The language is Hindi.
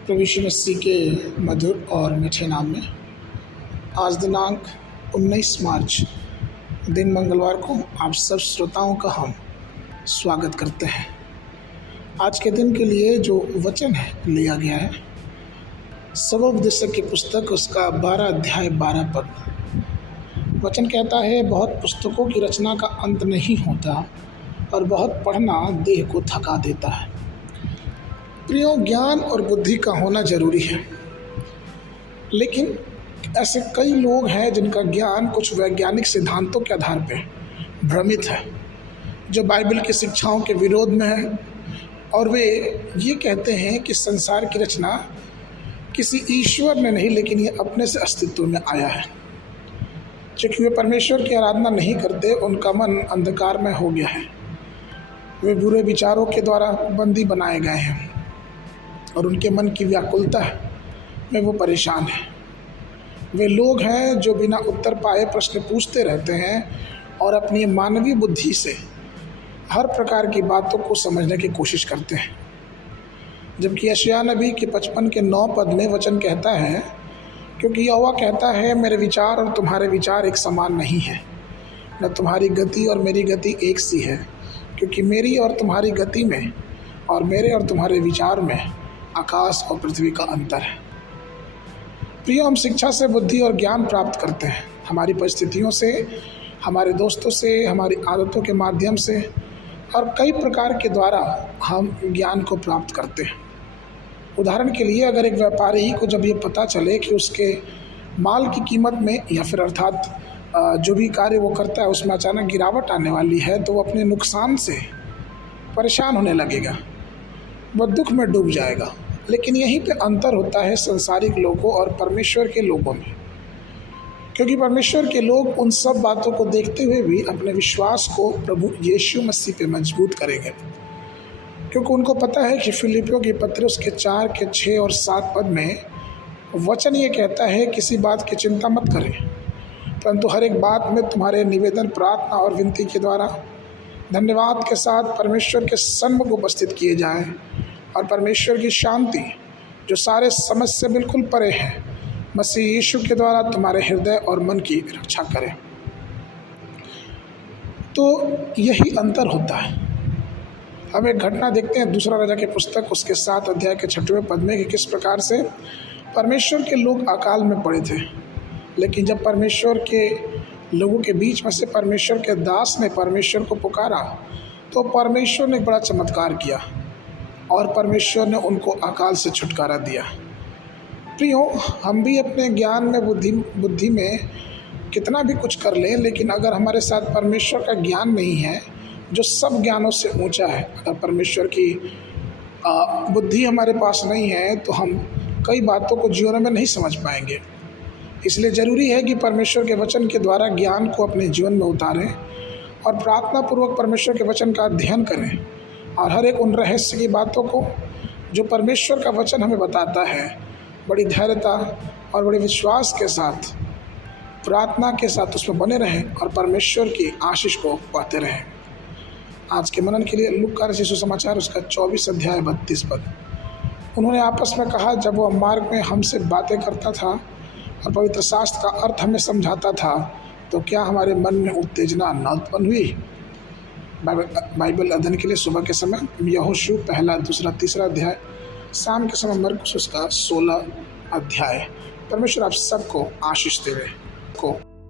प्रभु यीशु मसीह के मधुर और मीठे नाम में आज दिनांक 19 मार्च दिन मंगलवार को आप सब श्रोताओं का हम स्वागत करते हैं। आज के दिन के लिए जो वचन है लिया गया है सबोपदेशक की पुस्तक उसका 12 अध्याय 12 पद। वचन कहता है, बहुत पुस्तकों की रचना का अंत नहीं होता और बहुत पढ़ना देह को थका देता है। प्रियो, ज्ञान और बुद्धि का होना जरूरी है, लेकिन ऐसे कई लोग हैं जिनका ज्ञान कुछ वैज्ञानिक सिद्धांतों के आधार पर भ्रमित है, जो बाइबल की शिक्षाओं के विरोध में है, और वे ये कहते हैं कि संसार की रचना किसी ईश्वर ने नहीं लेकिन ये अपने से अस्तित्व में आया है। क्योंकि वे परमेश्वर की आराधना नहीं करते, उनका मन अंधकार में हो गया है, वे बुरे विचारों के द्वारा बंदी बनाए गए हैं और उनके मन की व्याकुलता में वो परेशान है। वे लोग हैं जो बिना उत्तर पाए प्रश्न पूछते रहते हैं और अपनी मानवीय बुद्धि से हर प्रकार की बातों को समझने की कोशिश करते हैं। जबकि यशायाह नबी के 55 के 9 पद में वचन कहता है, क्योंकि यहोवा कहता है, मेरे विचार और तुम्हारे विचार एक समान नहीं है, न तुम्हारी गति और मेरी गति एक सी है, क्योंकि मेरी और तुम्हारी गति में और मेरे और तुम्हारे विचार में आकाश और पृथ्वी का अंतर है। प्रिय, हम शिक्षा से बुद्धि और ज्ञान प्राप्त करते हैं, हमारी परिस्थितियों से, हमारे दोस्तों से, हमारी आदतों के माध्यम से और कई प्रकार के द्वारा हम ज्ञान को प्राप्त करते हैं। उदाहरण के लिए, अगर एक व्यापारी को जब ये पता चले कि उसके माल की कीमत में या फिर अर्थात जो भी कार्य वो करता है उसमें अचानक गिरावट आने वाली है, तो वो अपने नुकसान से परेशान होने लगेगा, वह दुख में डूब जाएगा। लेकिन यहीं पे अंतर होता है संसारिक लोगों और परमेश्वर के लोगों में, क्योंकि परमेश्वर के लोग उन सब बातों को देखते हुए भी अपने विश्वास को प्रभु यीशु मसीह पे मजबूत करेंगे, क्योंकि उनको पता है कि फिलिपियों की पत्र उसके 4 के 6 और 7 पद में वचन ये कहता है, किसी बात की चिंता मत करें, परंतु हर एक बात में तुम्हारे निवेदन, प्रार्थना और विनती के द्वारा धन्यवाद के साथ परमेश्वर के सन्मुख उपस्थित किए जाएं, और परमेश्वर की शांति जो सारे समझ से बिल्कुल परे है, मसीह यीशु के द्वारा तुम्हारे हृदय और मन की रक्षा करें। तो यही अंतर होता है। हम एक घटना देखते हैं दूसरा राजा की पुस्तक उसके 7 अध्याय के 6वें पद में कि किस प्रकार से परमेश्वर के लोग अकाल में पड़े थे, लेकिन जब परमेश्वर के लोगों के बीच में से परमेश्वर के दास ने परमेश्वर को पुकारा, तो परमेश्वर ने बड़ा चमत्कार किया और परमेश्वर ने उनको अकाल से छुटकारा दिया। प्रियो, हम भी अपने ज्ञान में, बुद्धि में कितना भी कुछ कर लें, लेकिन अगर हमारे साथ परमेश्वर का ज्ञान नहीं है जो सब ज्ञानों से ऊंचा है, अगर परमेश्वर की बुद्धि हमारे पास नहीं है, तो हम कई बातों को जीवन में नहीं समझ पाएंगे। इसलिए ज़रूरी है कि परमेश्वर के वचन के द्वारा ज्ञान को अपने जीवन में उतारें और प्रार्थना पूर्वक परमेश्वर के वचन का अध्ययन करें, और हर एक उन रहस्य की बातों को जो परमेश्वर का वचन हमें बताता है बड़ी धैर्यता और बड़े विश्वास के साथ, प्रार्थना के साथ उसमें बने रहें और परमेश्वर की आशीष को पाते रहें। आज के मनन के लिए लूका का सुसमाचार उसका 24 अध्याय 32 पद। उन्होंने आपस में कहा, जब वह मार्ग में हमसे बातें करता था और पवित्र शास्त्र का अर्थ हमें समझाता था, तो क्या हमारे मन में उत्तेजना न उत्पन्न हुई? बाइबल अध्ययन के लिए सुबह के समय यहोशू 1, 2, 3 अध्याय, शाम के समय मरकुस उसका 16 अध्याय। परमेश्वर आप सबको आशीष देवे को